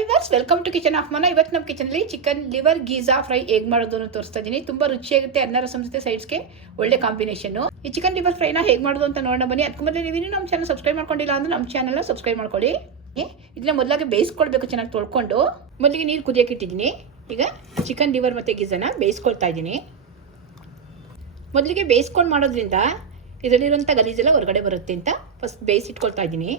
Viewers welcome to kitchen of Mana ಇವತ್ತು ನಮ್ಮ ಕಿಚನಲ್ಲಿ ಚಿಕನ್ ಲಿವರ್ ಗೀಜಾ ಫ್ರೈ ಹೇಗೆ ಮಾಡೋದು ಅಂತ ತೋರಿಸ್ತಾ ಇದ್ದೀನಿ. ತುಂಬ ರುಚಿಯಾಗುತ್ತೆ ಅನ್ನ ರಸಂ ಜೊತೆ ಸೈಡ್ಸ್ಗೆ ಒಳ್ಳೆ ಕಾಂಬಿನೇಷನ್ನು ಈ ಚಿಕನ್ ಲಿವರ್ ಫ್ರೈನ ಹೇಗೆ ಮಾಡೋದು ಅಂತ ನೋಡೋಣ ಬನ್ನಿ. ಅದಕ್ಕೆ ಮೊದಲು ನೀವು ನಮ್ಮ ಚಾನಲ್ ಸಬ್ಸ್ಕ್ರೈಬ್ ಮಾಡ್ಕೊಂಡಿಲ್ಲ ಅಂದ್ರೆ ನಮ್ಮ ಚಾನಲ್ನ ಸಬ್ಸ್ಕ್ರೈಬ್ ಮಾಡ್ಕೊಳ್ಳಿ. ಇದನ್ನ ಮೊದಲಾಗಿ ಬೇಯಿಸ್ಕೊಳ್ಬೇಕು ಚೆನ್ನಾಗಿ ತೊಳ್ಕೊಂಡು. ಮೊದಲಿಗೆ ನೀರು ಕುದಿಯೋಕೆ ಇಟ್ಟಿದ್ದೀನಿ. ಈಗ ಚಿಕನ್ ಲಿವರ್ ಮತ್ತು ಗೀಝಾನ ಬೇಯಿಸ್ಕೊಳ್ತಾ ಇದ್ದೀನಿ. ಮೊದಲಿಗೆ ಬೇಯಿಸ್ಕೊಂಡು ಮಾಡೋದ್ರಿಂದ ಇದರಲ್ಲಿರುವಂಥ ಗಲೀಜೆಲ್ಲ ಹೊರಗಡೆ ಬರುತ್ತೆ ಅಂತ ಫಸ್ಟ್ ಬೇಯಿಸಿಟ್ಕೊಳ್ತಾ ಇದ್ದೀನಿ.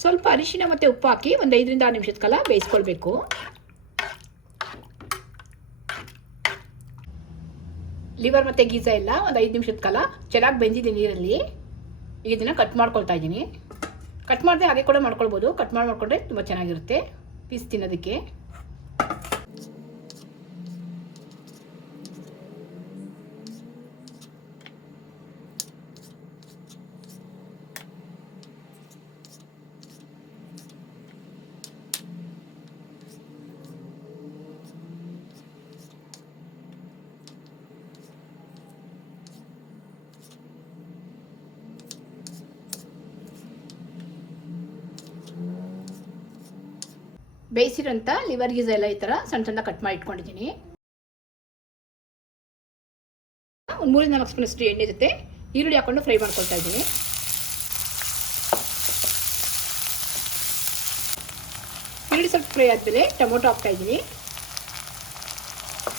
ಸ್ವಲ್ಪ ಅರಿಶಿನ ಮತ್ತು ಉಪ್ಪು ಹಾಕಿ ಒಂದು ಐದರಿಂದ ಆರು ನಿಮಿಷದ ಕಾಲ ಬೇಯಿಸ್ಕೊಳ್ಬೇಕು. ಲಿವರ್ ಮತ್ತು ಗೀಜ ಎಲ್ಲ ಒಂದು ಐದು ನಿಮಿಷದ ಕಾಲ ಚೆನ್ನಾಗಿ ಬೆಂದಿದೆ ನೀರಲ್ಲಿ. ಈಗ ಇದನ್ನು ಕಟ್ ಮಾಡ್ಕೊಳ್ತಾ ಇದ್ದೀನಿ. ಕಟ್ ಮಾಡದೆ ಹಾಗೆ ಕೂಡ ಮಾಡ್ಕೊಳ್ಬೋದು. ಕಟ್ ಮಾಡಿ ಮಾಡ್ಕೊಂಡ್ರೆ ತುಂಬ ಚೆನ್ನಾಗಿರುತ್ತೆ. ಪೀಸ್ ತಿನ್ನೋದಕ್ಕೆ. ಬೇಯಿಸಿರೋಂಥ ಲಿವರ್ ಗೀಸ ಎಲ್ಲ ಈ ಥರ ಸಣ್ಣ ಸಣ್ಣ ಕಟ್ ಮಾಡಿ ಇಟ್ಕೊಂಡಿದ್ದೀನಿ ಒಂದು ಮೂರಿಂದ ನಾಲ್ಕು ಸ್ಪೂನಷ್ಟು ಎಣ್ಣೆ ಜೊತೆ ಈರುಳ್ಳಿ ಹಾಕೊಂಡು ಫ್ರೈ ಮಾಡ್ಕೊಳ್ತಾ ಇದ್ದೀನಿ. ಈರುಳ್ಳಿ ಸ್ವಲ್ಪ ಫ್ರೈ ಆದಮೇಲೆ ಟೊಮೊಟೊ ಹಾಕ್ತಾ ಇದ್ದೀನಿ.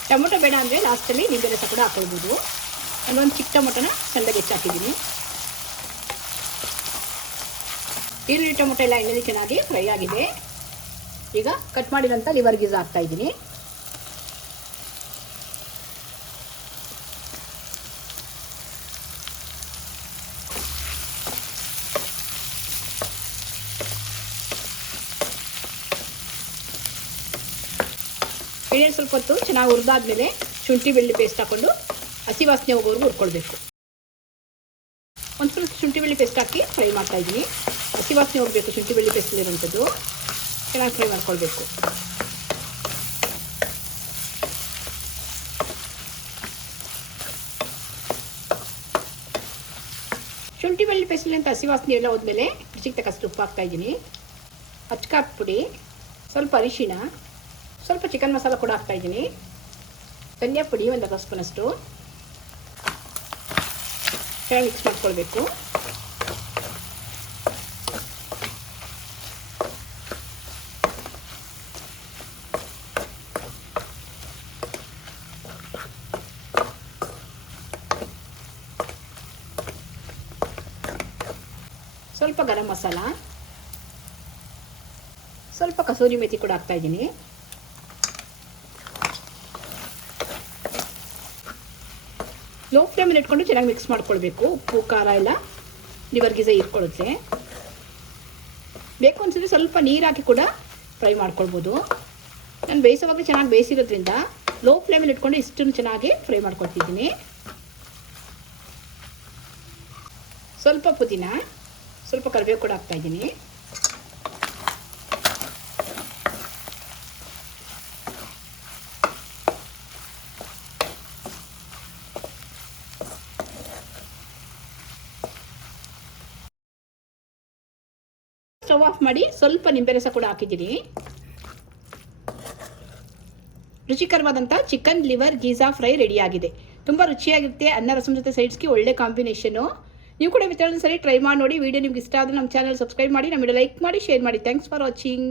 ಟೊಮೊಟೊ ಬೇಡ ಅಂದರೆ ಲಾಸ್ಟಲ್ಲಿ ನಿಂಬೆ ರಸ ಕೂಡ ಹಾಕೊಳ್ಬೋದು. ಅಲ್ಲೊಂದು ಚಿಕ್ಕ ಟೊಮೊಟೊನ ಸಣ್ಣಗೆ ಹೆಚ್ಚಾಕಿದ್ದೀನಿ ಈರುಳ್ಳಿ ಟೊಮೊಟೊ ಎಲ್ಲ ಎಣ್ಣೆಲಿ ಚೆನ್ನಾಗಿ ಫ್ರೈ ಆಗಿದೆ. ಈಗ ಕಟ್ ಮಾಡಿರೋಂಥ ಲಿವರ್ ಗೀಸ್ ಹಾಕ್ತಾ ಇದ್ದೀನಿ. ಎಣ್ಣೆ ಸ್ವಲ್ಪ ಹೊತ್ತು ಚೆನ್ನಾಗಿ ಹುರಿದಾದ್ಮೇಲೆ ಶುಂಠಿ ಬೆಳ್ಳಿ ಪೇಸ್ಟ್ ಹಾಕೊಂಡು ಹಸಿ ವಾಸನೆ ಹೋಗೋವರೆಗೂ ಹುರ್ಕೊಳ್ಬೇಕು. ಒಂದು ಸ್ವಲ್ಪ ಶುಂಠಿ ಬೆಳ್ಳಿ ಪೇಸ್ಟ್ ಹಾಕಿ ಫ್ರೈ ಮಾಡ್ತಾ ಇದ್ದೀನಿ. ಹಸಿ ವಾಸನೆ ಹೋಗಬೇಕು ಶುಂಠಿ ಬೆಳ್ಳಿ ಪೇಸ್ಟಲ್ಲಿರುವಂಥದ್ದು ಚೆನ್ನಾಗಿ ಫ್ರೈ ಮಾಡ್ಕೊಳ್ಬೇಕು. ಶುಂಠಿ ಬೆಳ್ಳಿ ಪೇಸ್ಟಲ್ಲಿ ಅಂತ ಹಸಿ ವಾಸನೆ ಎಲ್ಲ ಹೋದ್ಮೇಲೆ ರುಚಿಗೆ ತಕ್ಕಷ್ಟು ಉಪ್ಪು ಹಾಕ್ತಾ ಇದ್ದೀನಿ. ಅಚ್ಕಾರದ ಪುಡಿ ಸ್ವಲ್ಪ ಅರಿಶಿಣ, ಸ್ವಲ್ಪ ಚಿಕನ್ ಮಸಾಲ ಕೂಡ ಹಾಕ್ತಾ ಇದ್ದೀನಿ. ಧನಿಯಾ ಪುಡಿ ಒಂದು ಅರ್ಧ ಸ್ಪೂನಷ್ಟು. ಚೆನ್ನಾಗಿ ಮಿಕ್ಸ್ ಮಾಡ್ಕೊಳ್ಬೇಕು. ಸ್ವಲ್ಪ ಗರಂ ಮಸಾಲ, ಸ್ವಲ್ಪ ಕಸೂರಿ ಮೆಥಿ ಕೂಡ ಹಾಕ್ತಾ ಇದ್ದೀನಿ. ಲೋ ಫ್ಲೇಮಲ್ಲಿ ಇಟ್ಕೊಂಡು ಚೆನ್ನಾಗಿ ಮಿಕ್ಸ್ ಮಾಡ್ಕೊಳ್ಬೇಕು. ಉಪ್ಪು, ಖಾರ ಎಲ್ಲ ಲಿವರ್ ಗೀಸ ಇಟ್ಕೊಳ್ಳುತ್ತೆ. ಬೇಕು ಅನ್ಸಿದ್ರೆ ಸ್ವಲ್ಪ ನೀರು ಹಾಕಿ ಕೂಡ ಫ್ರೈ ಮಾಡ್ಕೊಳ್ಬೋದು. ನಾನು ಬೇಯಿಸೋವಾಗ ಚೆನ್ನಾಗಿ ಬೇಯಿಸಿರೋದ್ರಿಂದ ಲೋ ಫ್ಲೇಮಲ್ಲಿ ಇಟ್ಕೊಂಡು ಇಷ್ಟನ್ನು ಚೆನ್ನಾಗಿ ಫ್ರೈ ಮಾಡ್ಕೊಳ್ತಿದ್ದೀನಿ. ಸ್ವಲ್ಪ ಪುದೀನ. ಸ್ವಲ್ಪ ಕರಿಬೇವು ಕೂಡ ಹಾಕ್ತಾ ಇದ್ದೀನಿ. ಸ್ಟವ್ ಆಫ್ ಮಾಡಿ ಸ್ವಲ್ಪ ನಿಂಬೆ ರಸ ಕೂಡ ಹಾಕಿದ್ದೀನಿ. ರುಚಿಕರವಾದಂಥ ಚಿಕನ್ ಲಿವರ್ ಗೀಝಾ ಫ್ರೈ ರೆಡಿಯಾಗಿದೆ ತುಂಬ ರುಚಿಯಾಗಿರುತ್ತೆ ಅನ್ನ, ರಸಂ ಜೊತೆ ಸೈಡ್ಸ್ಗೆ ಒಳ್ಳೆ ಕಾಂಬಿನೇಷನು ನೀವು ಕೂಡ ವಿತರಣೆ ಸರಿ ಟ್ರೈ ಮಾಡಿ ನೋಡಿ. ವಿಡಿಯೋ ನಿಮ್ಗೆ ಇಷ್ಟ ಆದರೆ ನಮ್ಮ ಚಾನಲ್ ಸಬ್ಸ್ಕ್ರೈಬ್ ಮಾಡಿ, ನಮ್ಮ ವಿಡಿಯೋ ಲೈಕ್ ಮಾಡಿ ಶೇರ್ ಮಾಡಿ. Thanks for watching